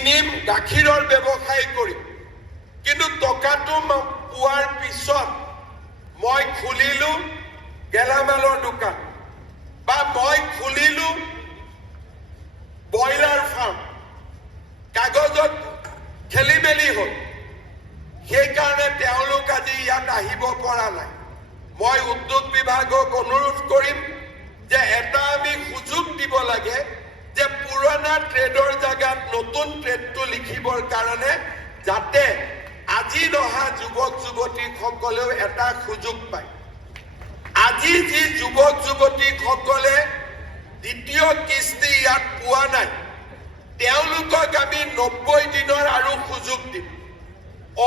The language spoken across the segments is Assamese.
কিনিম, গাখীৰৰ ব্যৱসায় কৰিম, কিন্তু টকাটো পোৱাৰ পিছত মই খুলিলোঁ গেলামালৰ দোকান বা মই খুলিলোঁ ব্ৰইলাৰ ফাৰ্ম, কাগজত খেলি মেলি হ'ল, সেইকাৰণে তেওঁলোক আজি ইয়াত আহিব পৰা নাই। মই উদ্যোগ বিভাগক অনুৰোধ কৰিম যে এটা আমি সুযোগ দিব লাগে যে পুৰণা ট্ৰেডৰ জায়গাত নতুন ট্ৰেডটো লিখিবৰ কাৰণে, যাতে আজি নহা যুৱক যুৱতীসকলেও এটা সুযোগ পায়। আজি যি যুৱক যুৱতীসকলে দ্বিতীয় কিস্তি ইয়াত পোৱা নাই, তেওঁলোকক আমি 90 দিনৰ আৰু সুযোগ দিম।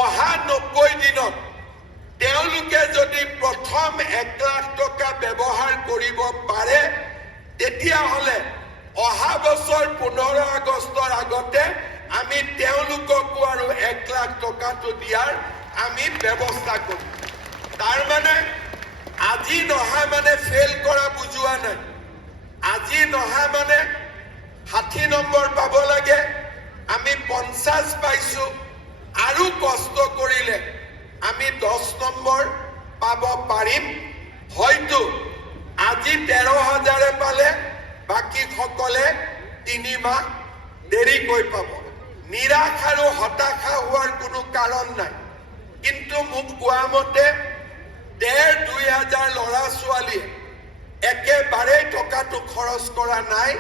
অহা 90 দিনত তেওঁলোকে যদি প্ৰথম 1 লাখ টকা ব্যৱহাৰ কৰিব পাৰে, তেতিয়াহ'লে অহা বছৰ 15 আগষ্টৰ আগতে আমি তেওঁলোককো আৰু 1 লাখ টকাটো দিয়াৰ আমি ব্যৱস্থা কৰিম। তাৰ মানে আজি নহা মানে ফেইল কৰা বুজোৱা নাই। আজি নহা মানে 60 নম্বৰ পাব লাগে, আমি 50 পাইছোঁ, আৰু কষ্ট কৰিলে আমি 10 নম্বৰ পাব পাৰিম। হয়তো আজি 13,000 পালে বাকীসকলে 3 মাহ দেৰিকৈ পাব। নিৰাশ আৰু হতাশা হোৱাৰ কোনো কাৰণ নাই, কিন্তু মোক কোৱা মতে 1,500-2,000 ল'ৰা ছোৱালীয়ে একেবাৰেই টকাটো খৰচ কৰা নাই।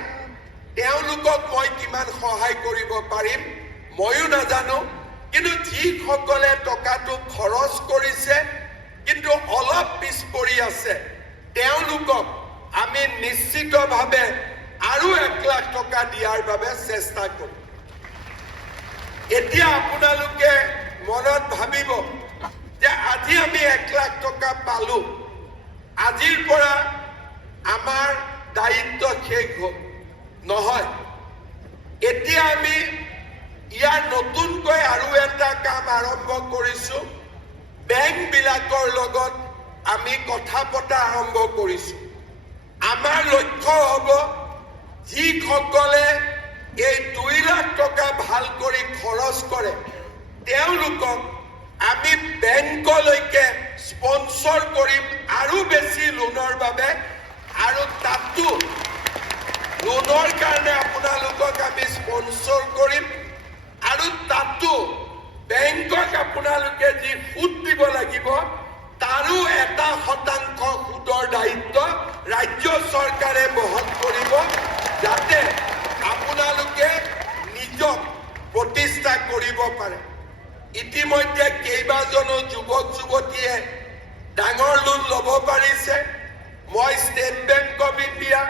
তেওঁলোকক মই কিমান সহায় কৰিব পাৰিম ময়ো নাজানো, কিন্তু যিসকলে টকাটো খৰচ কৰিছে কিন্তু অলপ পিছ পৰি আছে, তেওঁলোকক আমি নিশ্চিতভাৱে আৰু 1 লাখ টকা দিয়াৰ বাবে চেষ্টা কৰিম। এতিয়া আপোনালোকে মনত ভাবিব যে আজি আমি 1 লাখ টকা পালো, আজিৰ পৰা আমাৰ দায়িত্ব শেষ হ'ল। নহয়, এতিয়া আমি ইয়াৰ নতুনকৈ আৰু এটা কাম আৰম্ভ কৰিছোঁ। বেংকবিলাকৰ লগত আমি কথা পতা আৰম্ভ কৰিছোঁ। আমাৰ লক্ষ্য হ'ব যিসকলে এই 2 লাখ টকা ভাল কৰি খৰচ কৰে, তেওঁলোকক আমি বেংকলৈকে স্পন্সৰ কৰিম আৰু বেছি লোনৰ বাবে, আৰু তাতো লোনৰ কাৰণে আপোনালোকক আমি স্পন্সৰ কৰিম, আৰু তাতো বেংকক আপোনালোকে যি সুদ দিব লাগিব তাৰো 1% সুদৰ দায়িত্ব ৰাজ্য চৰকাৰে বহন কৰিব, যাতে আপোনালোকে নিজক প্ৰতিষ্ঠা কৰিব পাৰে। ইতিমধ্যে কেইবাজনো যুৱক যুৱতীয়ে ডাঙৰ লোন ল'ব পাৰিছে। মই state bank of India,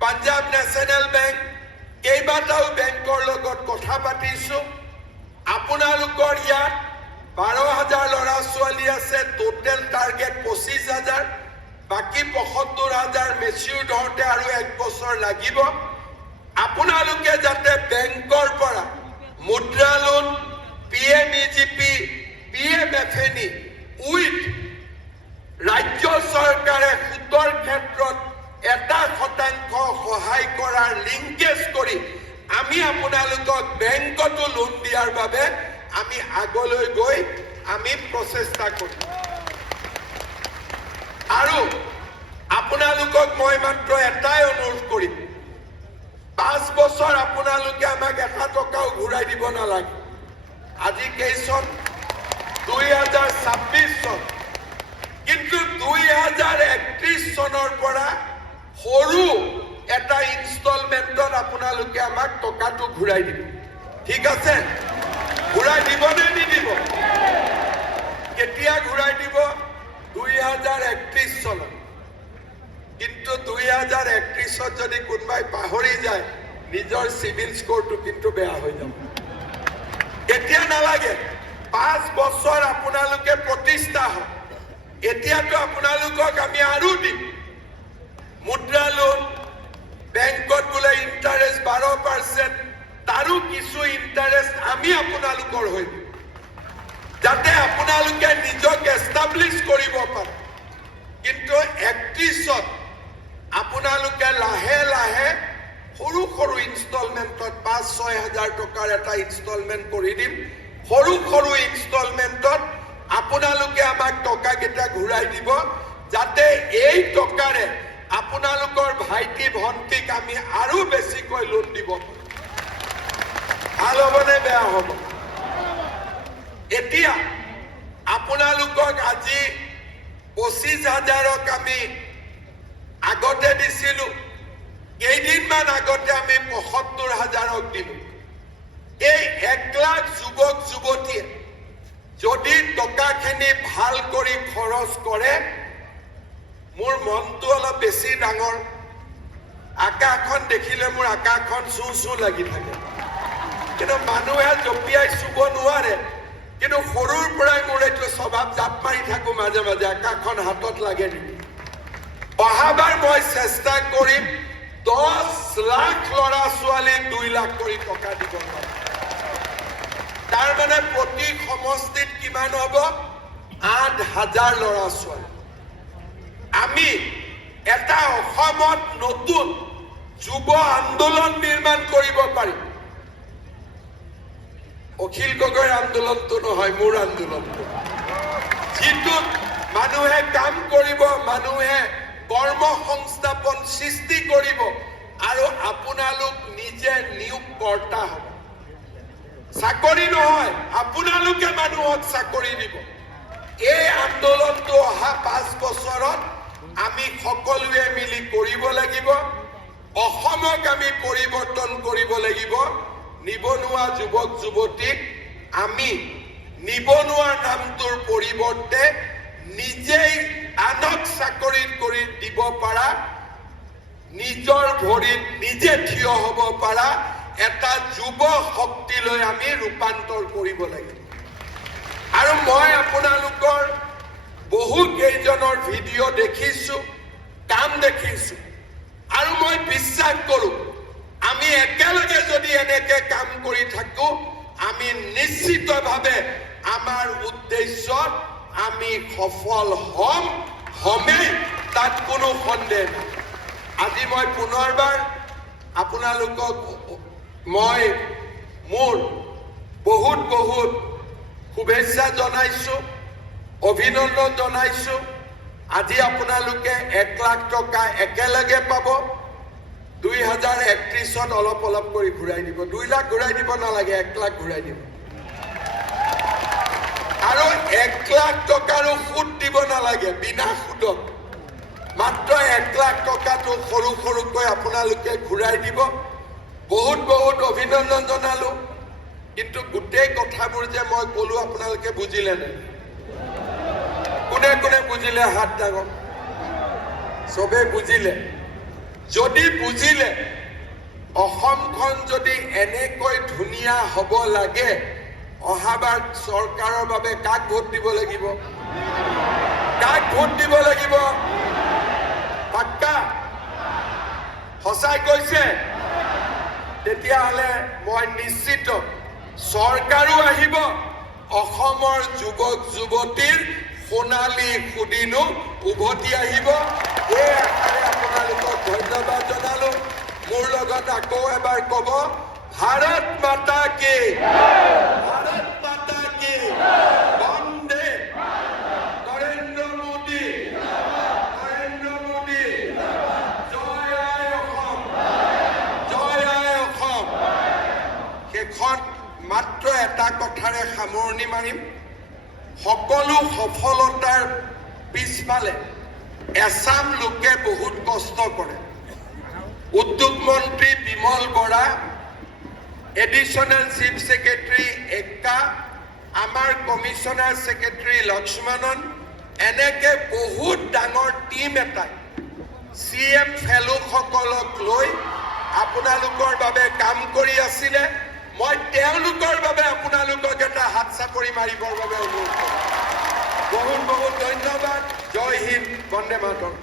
Punjab national bank, কেইবাটাও বেংকৰ লগত কথা পাতিছোঁ। আপোনালোকৰ ইয়াত 12,000 ল'ৰা ছোৱালী আছে, টোটেল টাৰ্গেট 25,000, বাকী 75,000 মেচিউৰ্ড হওঁতে আৰু 1 বছৰ লাগিব। আপোনালোকে যাতে বেংকৰ পৰা মুদ্ৰা লোন, PMEGP, PMFNE উইথ ৰাজ্য চৰকাৰে সুদৰ ক্ষেত্ৰত 1% সহায় কৰাৰ লিংকেজ কৰি আমি আপোনালোকক বেংকতো লোন দিয়াৰ বাবে আমি আগলৈ গৈ আমি প্ৰচেষ্টা কৰিম। আৰু আপোনালোকক মই মাত্ৰ এটাই অনুৰোধ কৰিম, 5 বছৰ আপোনালোকে আমাক 1 টকাও ঘূৰাই দিব নালাগে। আজি কেইচন? 2026 চন। কিন্তু 2031 চনৰ পৰা সৰু এটা ইনষ্টলমেণ্টত আপোনালোকে আমাক টকাটো ঘূৰাই দিব। ঠিক আছে? ঘূৰাই দিব নে নিদিব? কেতিয়া ঘূৰাই দিব? 2031 চনত। কিন্তু 2031ত যদি কোনোবাই পাহৰি যায়, নিজৰ চিভিল স্কোৰটো কিন্তু বেয়া হৈ যাব। এতিয়া নালাগে, 5 বছৰ আপোনালোকে প্ৰতিষ্ঠা হওক। এতিয়াতো আপোনালোকক আমি আৰু দিম। মুদ্ৰা লোন, বেংকত বোলে ইণ্টাৰেষ্ট 12%, তাৰো কিছু ইণ্টাৰেষ্ট আমি আপোনালোকৰ হৈ দিম, যাতে আপোনালোকে নিজক এষ্টাব্লিছ কৰিব পাৰে। কিন্তু 31ত আপোনালোকে লাহে লাহে সৰু সৰু ইনষ্টলমেণ্টত ৫-৬ হাজাৰ টকাৰ এটা ইনষ্টলমেণ্ট কৰি দিম। সৰু সৰু ইনষ্টলমেণ্টত আপোনালোকে আমাক টকাকেইটা ঘূৰাই দিব, যাতে এই টকাৰে আপোনালোকৰ ভাইটি ভণ্টিক আমি আৰু বেছিকৈ লোন দিব পাৰোঁ। ভাল হ'বনে বেয়া হ'ব? এতিয়া আপোনালোকক আজি ২৫,০০০ক আমি আগতে দিছিলোঁ, কেইদিনমান আগতে আমি ৭৫,০০০ক দিলোঁ। এই ১ লাখ যুৱক যুৱতীয়ে যদি টকাখিনি ভাল কৰি খৰচ কৰে, মোৰ মনটো অলপ বেছি ডাঙৰ। আকাশখন দেখিলে মোৰ আকাশখন চুঁ চুঁ লাগি থাকে, কিন্তু মানুহে জঁপিয়াই চুব নোৱাৰে। কিন্তু সৰুৰ পৰাই মোৰ এইটো স্বভাৱ, জাপ মাৰি থাকোঁ মাজে মাজে, আকাশখন হাতত লাগে নেকি। অহাবাৰ মই চেষ্টা কৰিম ১০ লাখ ল'ৰা ছোৱালীক ২ লাখ কৰি টকা দিব পাৰোঁ। তাৰমানে প্ৰতি সমষ্টিত কিমান হ'ব? ৮,০০০ ল'ৰা ছোৱালী। আমি এটা অসমত নতুন যুৱ আন্দোলন নিৰ্মাণ কৰিব পাৰিম। অখিল গগৈৰ আন্দোলনটো নহয়, মোৰ আন্দোলনটো, যিটোত মানুহে কাম কৰিব, মানুহে কৰ্ম সংস্থাপন সৃষ্টি কৰিব আৰু আপোনালোক নিজে নিয়োগকৰ্তা হ'ব। চাকৰি নহয়, আপোনালোকে মানুহক চাকৰি দিব। এই আন্দোলনটো অহা ৫ বছৰত আমি সকলোৱে মিলি কৰিব লাগিব। অসমক আমি পৰিৱৰ্তন কৰিব লাগিব। নিবনুৱা যুৱক যুৱতীক আমি নিবনুৱাৰ নামটোৰ পৰিৱৰ্তে নিজেই আনক চাকৰি কৰি দিব পাৰা, নিজৰ ভৰিত নিজে থিয় হ'ব পাৰা এটা যুৱ শক্তিলৈ আমি ৰূপান্তৰ কৰিব লাগিব। আৰু মই আপোনালোকৰ বহু কেইজনৰ ভিডিঅ' দেখিছোঁ, কাম দেখিছোঁ, আৰু মই বিশ্বাস কৰোঁ আমি একেলগে যদি এনেকে কাম কৰি থাকোঁ, আমি নিশ্চিতভাৱে আমাৰ উদ্দেশ্যত আমি সফল হমেই, তাত কোনো সন্দেহ নাই। আজি মই পুনৰবাৰ আপোনালোকক মই মোৰ বহুত বহুত শুভেচ্ছা জনাইছোঁ, অভিনন্দন জনাইছোঁ। আজি আপোনালোকে ১ লাখ টকা একেলগে পাব। ২০৩১ত অলপ অলপ কৰি ঘূৰাই দিব। ২ লাখ ঘূৰাই দিব নালাগে, ১ লাখ ঘূৰাই দিব। আৰু ১ লাখ টকাৰো সুদ দিব নালাগে, বিনা সুদত। মাত্ৰ ১ লাখ টকাটো সৰু সৰুকৈ আপোনালোকে ঘূৰাই দিব। বহুত বহুত অভিনন্দন জনালোঁ। কিন্তু গোটেই কথাবোৰ যে মই ক'লোঁ আপোনালোকে বুজিলে নে? কোনে কোনে বুজিলে হাত দাঙক। চবেই বুজিলে? যদি বুজিলে, অসমখন যদি এনেকৈ ধুনীয়া হ'ব লাগে, অহাবাৰ চৰকাৰৰ বাবে কাক ভোট দিব লাগিব? কাক ভোট দিব লাগিব? পাক্কা? সঁচাই কৈছে? তেতিয়াহ'লে মই নিশ্চিত চৰকাৰো আহিব, অসমৰ যুৱক যুৱতীৰ সোণালী সুদিনো উভতি আহিব। এই আশাৰে আপোনালোকক ধন্যবাদ জনালোঁ। মোৰ লগত আকৌ এবাৰ ক'ব, ভাৰত মাতা কি, ভাৰত মাতা কি, বন্দে নৰেন্দ্ৰ মোদী, নৰেন্দ্ৰ মোদী, জয় আই অসম, জয় আই অসম। শেষত মাত্ৰ এটা কথাৰে সামৰণি মাৰিম। সকলো সফলতাৰ পিছফালে এচাম লোকে বহুত কষ্ট কৰে। উদ্যোগ মন্ত্ৰী Bimal Bora, additional chief secretary Ekka, আমাৰ কমিশ্যনাৰ ছেক্ৰেটাৰী লক্ষ্মণন, এনেকে বহুত ডাঙৰ টীম এটাই CM ফেলোসকলক লৈ আপোনালোকৰ বাবে কাম কৰি আছিলে। মই তেওঁলোকৰ বাবে আপোনালোকক এটা হাত চাপৰি মাৰিবৰ বাবে অনুৰোধ কৰোঁ। বহুত বহুত ধন্যবাদ। জয় হিন্দ, বন্দে মাতৰম।